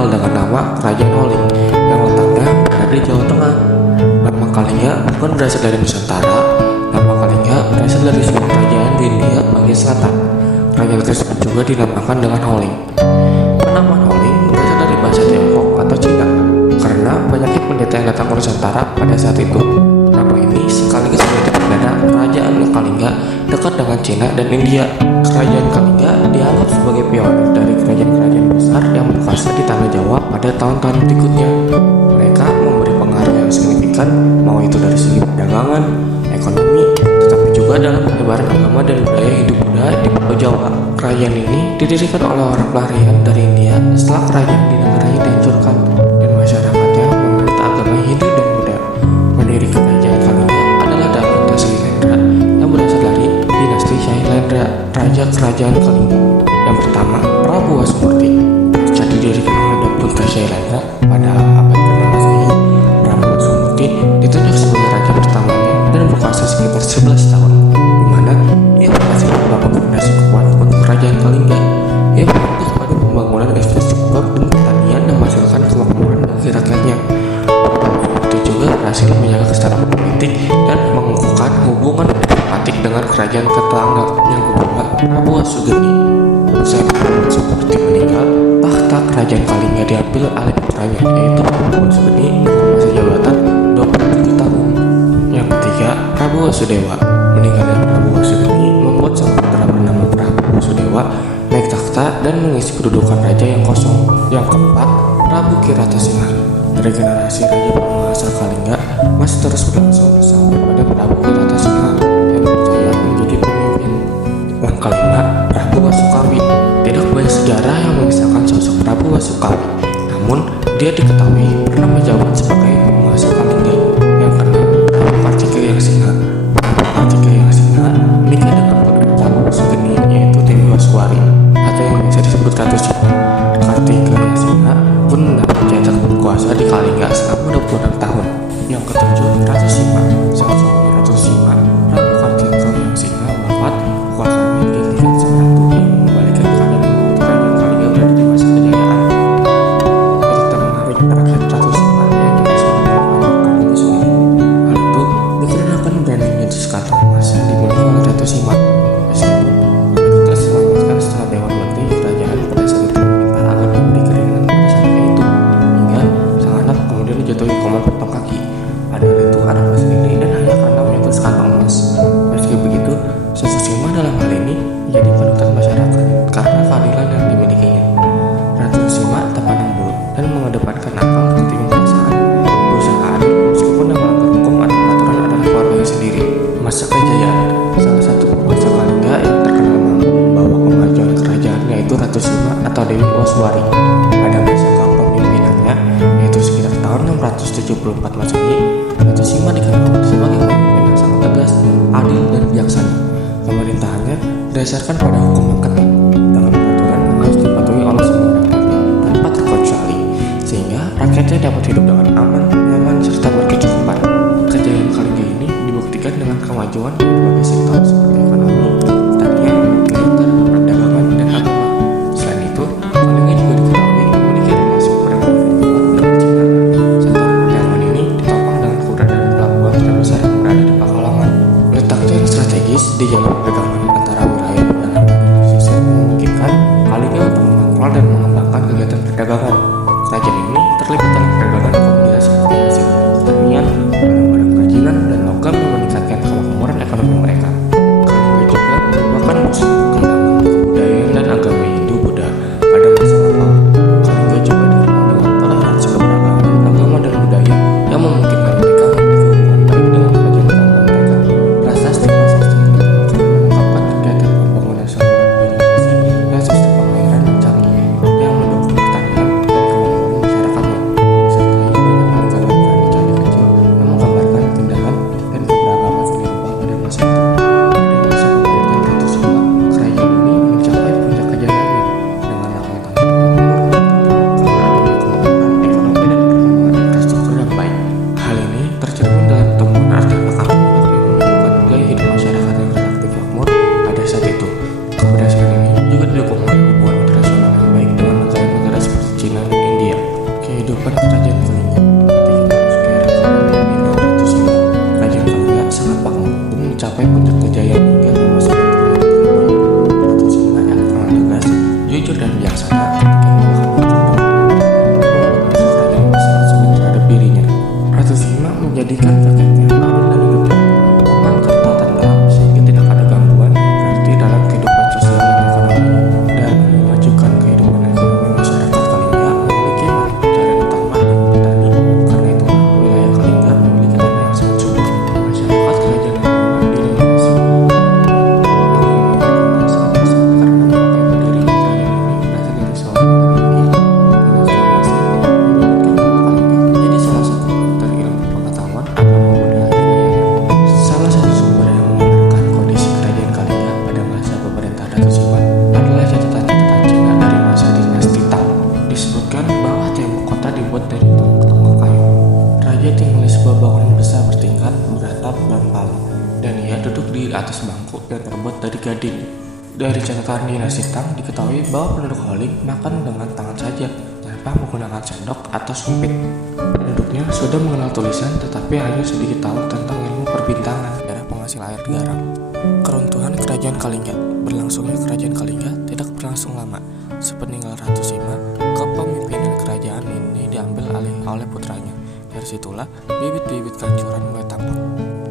dikenal dengan nama Kerajaan Holling yang letaknya berada di Jawa Tengah. Nama Kalinga bukan berasal dari Nusantara. Nama Kalinga berasal dari sebuah kerajaan di India bagian selatan. Kerajaan tersebut juga dinamakan dengan Holling. Penamaan Holling berasal dari bahasa Tiongkok atau Cina karena banyaknya pendeta yang datang ke Nusantara pada saat itu. Nama ini sekaligus menjadi perdana Kerajaan Kalingga dekat dengan Cina dan India. Kerajaan Kalingga dianggap sebagai pionir dari kerajaan-kerajaan besar yang berkuasa di tanah Jawa pada tahun-tahun berikutnya. Mereka memberi pengaruh yang signifikan, mau itu dari segi perdagangan, ekonomi, tetapi juga dalam penyebaran agama dan budaya Hindu-Buddha di Pulau Jawa. Kerajaan ini didirikan oleh orang pelarian dari India setelah kerajaan di negaranya dihancurkan dan masyarakatnya menganut agama Hindu dan Buddha. Pendiri kerajaan Kalingga adalah Daminta Syailendra yang berasal dari dinasti Syailendra, raja kerajaan Kalingga. Yang pertama, Prabu Wasumurti. Pasca didirikan oleh Daminta Syailendra pada abad ke-6 Masehi, Prabu Wasumurti ditunjuk sebagai raja pertamanya dan berkuasa sekitar 11 tahun, di mana ia berhasil membangun fondasi kuat untuk kerajaan Kalingga. Ia fokus pada pembangunan infrastruktur dan pertanian yang menghasilkan kemakmuran bagi rakyatnya. Itu juga berhasil menjaga kestabilan politik dan mengukuhkan hubungan diplomatik dengan kerajaan tetangga. Yang kedua, Prabu Wasugeni. Usai Prabu Wasumurti meninggal, tahta kerajaan Kalingga diambil oleh putranya, yaitu Prabu Wasugeni dengan masa jabatan 27 tahun. Yang ketiga, Prabu Wasudewa. Meninggalnya Prabu Wasugeni membuat sang putra bernama Prabu Wasudewa naik takhta dan mengisi kedudukan raja yang kosong. Yang keempat, Prabu Kiratasingha. Dari generasi raja penguasa Kalingga masih terus berlangsung sampai pada Prabu Kiratasingha yang dipercaya menjadi pemimpin. Yang kelima, Prabu Wasukawi. Tidak banyak sejarah yang mengisahkan sosok Prabu Wasukawi, namun dia diketahui pernah menjabat sebagai penguasa Kalingga. Yang keenam, Prabu Kartikeyarsingha. Prabu Kartikeyarsingha menikah dengan putri Prabu Wasugeni, yaitu Dewi Waswari atau yang biasa disebut Ratu Sima. Kartikeyarsingha pun mendapat jatah berkuasa di Kalingga selama 26 tahun. Yang ketujuh, Ratu Sima. Sang suami Ratu Sima, Prabu Kartikeyarsingha wafat. Kekuasaannya digantikan sang ratu yang mengembalikan keadaan membuat kerajaan Kalingga berada di masa kejayaan. Itu tak menarik rakyat Ratu Sima yang juga sudah menyebabkan Ratu Sima. Hal itu dikarenakan beraninya sekatong emas yang dimiliki oleh Ratu Sima. Meskipun kita selamatkan setelah Dewan Menteri Kerajaan pada saat itu meminta agar diberi keringanan pada anaknya itu, hingga sang anak kemudian dijatuhi hukuman potong kaki. Padahal itu anaknya sendiri dan hanya karena menyentuh sekantong emas. Meski begitu, sosok Sima dalam hal ini menjadi panutan masyarakat karena keadilan yang dimilikinya. Ratu Sima tak pandang bulu dan mengedepankan akal ketimbang perasaan, berusaha adil meskipun yang melanggar hukum atau peraturan adalah keluarganya sendiri. Masa kejayaan salah satu penguasa Kalingga yang terkenal mampu membawa kemajuan kerajaan yaitu Ratu Sima atau Dewi Waswari. Pada masa kepemimpinannya, yaitu sekitar tahun 674 Masehi, Ratu Sima dikenal sebagai pemimpin yang sangat tegas, adil dan bijaksana. Pemerintahannya berdasarkan pada hukum yang ketat dengan peraturan yang harus dipatuhi oleh semua rakyatnya tanpa terkecuali, sehingga rakyatnya dapat hidup dengan aman, nyaman, serta berkecukupan. Kejayaan Kalingga ini dibuktikan dengan kemajuan di berbagai sektor seperti ekonomi, pertanian, militer, perdagangan, dan agama. Selain itu, Kalingga juga diketahui memiliki relasi perdagangan yang kuat dengan Cina. Sektor perdagangan ini ditopang dengan keberadaan pelabuhan terbesar yang berada di Pakalongan. Letaknya yang strategis di jalur perdagangan antara wilayah dalam dan pesisir memungkinkan Kalingga untuk mengontrol dan mengembangkan kegiatan perdagangan. Kerajaan ini terlibat dalam perdagangan komoditas seperti hasil pertanian, barang-barang kerajinan, dan logam yang meningkatkan kemakmuran ekonomi mereka. menjadikan rakyatnya adil dan hidup aman serta tentram sehingga tidak ada gangguan berarti dalam kehidupan sosial dan ekonomi. Dan memajukan kehidupan ekonomi masyarakat Kalingga memiliki pencarian utama dan petani. Karena itulah wilayah Kalingga memiliki tanah yang sangat subur. Masyarakat kerajaan Kalingga didominasi karena memakai pendiri kerajaan ini berasal dari seorang peninggi jadi salah satu dari ilmu pengetahuan agama budaya wilayahnya. Salah satu sumber yang menggambarkan kondisi kerajaan Kalingga pada masa pemerintahan Ratu Sibak adalah catatan-catatan Cina dari masa dinasti Tang. Disebutkan bahwa tembok kota dibuat dari tonggak kayu. Raja tinggal di sebuah bangunan besar bertingkat, beratap, dan palang, dan ia duduk di atas bangku yang terbuat dari gading. Dari catatan dinasti Tang diketahui bahwa penduduk Holing makan dengan tangan saja tanpa menggunakan sendok atau sumpit. Penduduknya sudah mengenal tulisan tetapi hanya sedikit tahu tentang ilmu perbintangan. Daerah penghasil air garam. Keruntuhan kerajaan Kalingga. Berlangsungnya kerajaan Kalingga tidak berlangsung lama. Sepeninggal Ratu Sima, kepemimpinan kerajaan ini diambil alih oleh putranya. Dari situlah bibit-bibit kehancuran mulai tampak.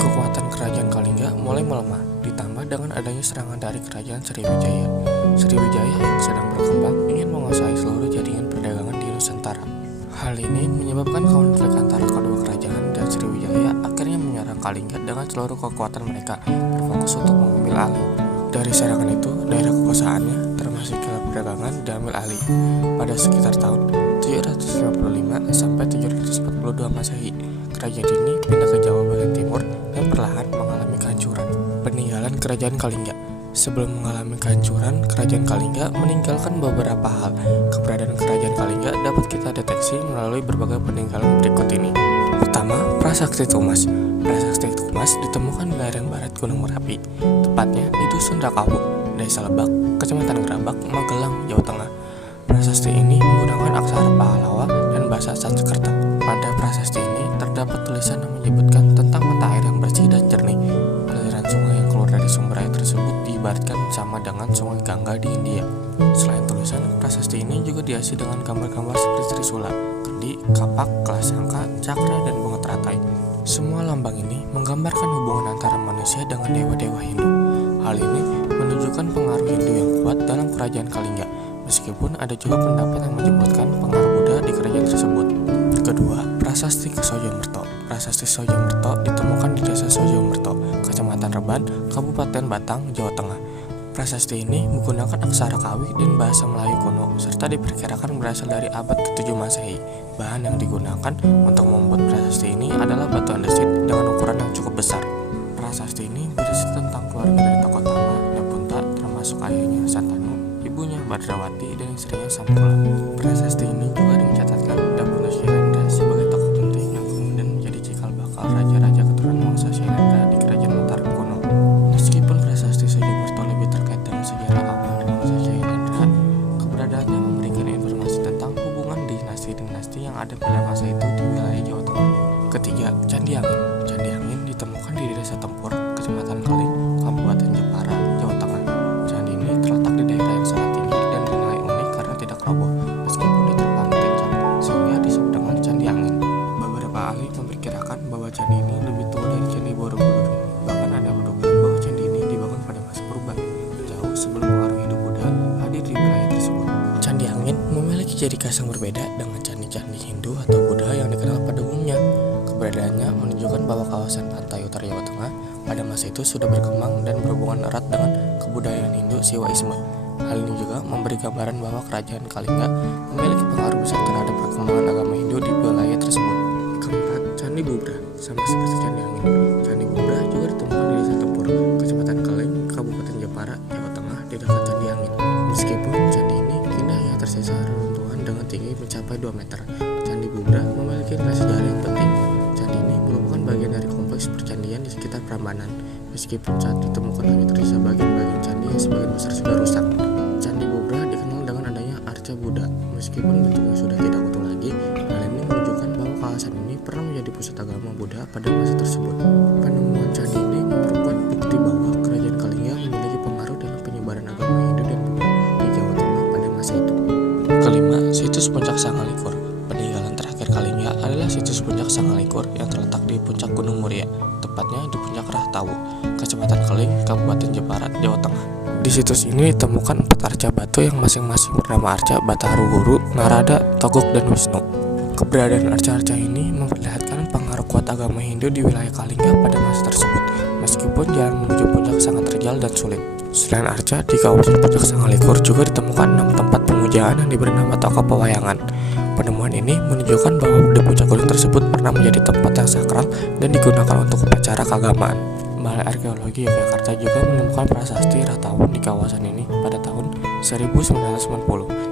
Kekuatan kerajaan Kalingga mulai melemah, ditambah dengan adanya serangan dari kerajaan Sriwijaya. Sriwijaya yang sedang berkembang ingin menguasai seluruh jaringan perdagangan di Nusantara. Hal ini menyebabkan konflik antara kedua kerajaan dan Sriwijaya akhirnya menyerang Kalingga dengan seluruh kekuatan mereka berfokus untuk mengambil alih. Dari serangan itu, daerah kekuasaannya termasuk dalam perdagangan diambil alih. Pada sekitar tahun 755 sampai 742 Masehi, kerajaan ini pindah ke Jawa bagian timur dan perlahan mengalami kehancuran. Peninggalan kerajaan Kalingga. Sebelum mengalami kehancuran, kerajaan Kalingga meninggalkan beberapa hal. Keberadaan kerajaan Kalingga dapat kita deteksi melalui berbagai peninggalan berikut ini. Pertama, Prasakti Tumas. Prasakti Tumas ditemukan di lereng barat Gunung Merapi, tepatnya di Dusun Rakawu, Desa Lebak, Kecamatan Gerabak, Magelang, Jawa Tengah. Prasasti ini menggunakan aksara Pahlawa dan bahasa Sanskerta. Pada prasasti ini terdapat tulisan yang menyebutkan tentang mata air yang bersih dan jernih. Aliran sungai yang keluar dari sumber air tersebut diibaratkan sama dengan sungai Gangga di India. Selain tulisan, prasasti ini juga dihiasi dengan gambar-gambar seperti trisula, kendi, kapak, gelas angka, cakra, dan bunga teratai. Semua lambang ini menggambarkan hubungan antara manusia dengan dewa-dewa Hindu. Hal ini menunjukkan pengaruh Hindu yang kuat dalam kerajaan Kalingga, meskipun ada juga pendapat yang menyebutkan pengaruh Buddha di kerajaan tersebut. Kedua, Prasasti Sojomerto. Prasasti Sojomerto ditemukan di Desa Sojomerto, Kecamatan Reban, Kabupaten Batang, Jawa Tengah. Prasasti ini menggunakan aksara Kawi dan bahasa Melayu kuno, serta diperkirakan berasal dari abad ke-7 Masehi. Bahan yang digunakan untuk membuat prasasti ini adalah batu andesit dengan ukuran yang cukup besar. Prasasti ini berisi tentang keluarga dari tokoh Tama dan Punta, termasuk ayahnya Santanu, ibunya Badrawati, dan istrinya Sampula. Prasasti ini juga mencatatkan Dapuna Syailendra sebagai tokoh penting yang kemudian menjadi cikal bakal raja-raja keturunan Wangsa Syailendra di kerajaan Mataram kuno. Meskipun prasasti Sojomerto lebih terkait dengan sejarah awal Wangsa Syailendra, keberadaannya memberikan informasi tentang hubungan dinasti-dinasti yang ada pada masa itu di wilayah Jawa Tengah. Ketiga, Candi Angin. Candi Angin ditemukan di Desa Tempur, Kecamatan Kaling, Kabupaten Jepara, Jawa Tengah. Candi ini terletak di daerah yang sangat tinggi dan dinilai unik karena tidak roboh meskipun diterpang kencang, sehingga disebut dengan Candi Angin. Beberapa ahli memperkirakan bahwa candi ini lebih tua dari Candi Borobudur. Bahkan ada berdugaan bahwa candi ini dibangun pada masa purba, jauh sebelum pengaruh Hindu-Buddha hadir di wilayah tersebut. Candi Angin memiliki ciri khas yang berbeda dengan candi-candi Hindu atau Buddha yang dikenal pada umumnya. Keberadaannya menunjukkan bahwa kawasan pantai utara Jawa Tengah pada masa itu sudah berkembang dan berhubungan erat dengan kebudayaan Hindu Siwaisme. Hal ini juga memberi gambaran bahwa kerajaan Kalingga memiliki pengaruh besar terhadap perkembangan agama Hindu di wilayah tersebut. Keempat, Candi Bubra. Sama seperti Candi Angin, Candi Bubra juga ditemukan di Desa Tempur, Kecamatan Kaling, Kabupaten Jepara, Jawa Tengah, di dekat Candi Angin. Meskipun candi ini kini hanya tersisa reruntuhan dengan tinggi mencapai 2 meter, Candi Bubra memiliki nilai sejarah yang penting. Candi ini merupakan bagian dari kompleks percandian di sekitar Prambanan. Meskipun saat ditemukan hanya tersisa bagian-bagian candi yang sebagian besar sudah rusak. Candi Bubra dikenal dengan adanya arca Buddha. Meskipun bentuknya sudah tidak utuh lagi, hal ini menunjukkan bahwa kawasan ini pernah menjadi pusat agama Buddha pada masa tersebut. Penemuan candi ini merupakan bukti bahwa kerajaan Kalingga memiliki pengaruh dalam penyebaran agama Hindu dan Buddha di Jawa Tengah pada masa itu. Kelima, situs Puncak Sangalikur. Peninggalan terakhir Kalingga adalah situs Puncak Puncak Sangalikur yang terletak di puncak Gunung Muria, tepatnya di puncak Rahtawu, Kecamatan Keling, Kabupaten Jepara, Jawa Tengah. Di situs ini ditemukan 4 arca batu yang masing-masing bernama arca Bataharu Guru, Narada, Togok, dan Wisnu. Keberadaan arca-arca ini memperlihatkan pengaruh kuat agama Hindu di wilayah Kalingga pada masa tersebut, meskipun jalan menuju puncak sangat terjal dan sulit. Selain arca, di kawasan Puncak Sangalikur juga ditemukan 6 tempat pemujaan yang diberi nama Toko Pewayangan. Penemuan ini menunjukkan bahwa di puncak gunung tersebut pernah menjadi tempat yang sakral dan digunakan untuk upacara keagamaan. Balai Arkeologi Yogyakarta juga menemukan prasasti Rahtawu di kawasan ini pada tahun 1990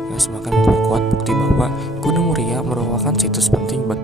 yang semakin memperkuat bukti bahwa Gunung Muria merupakan situs penting bagi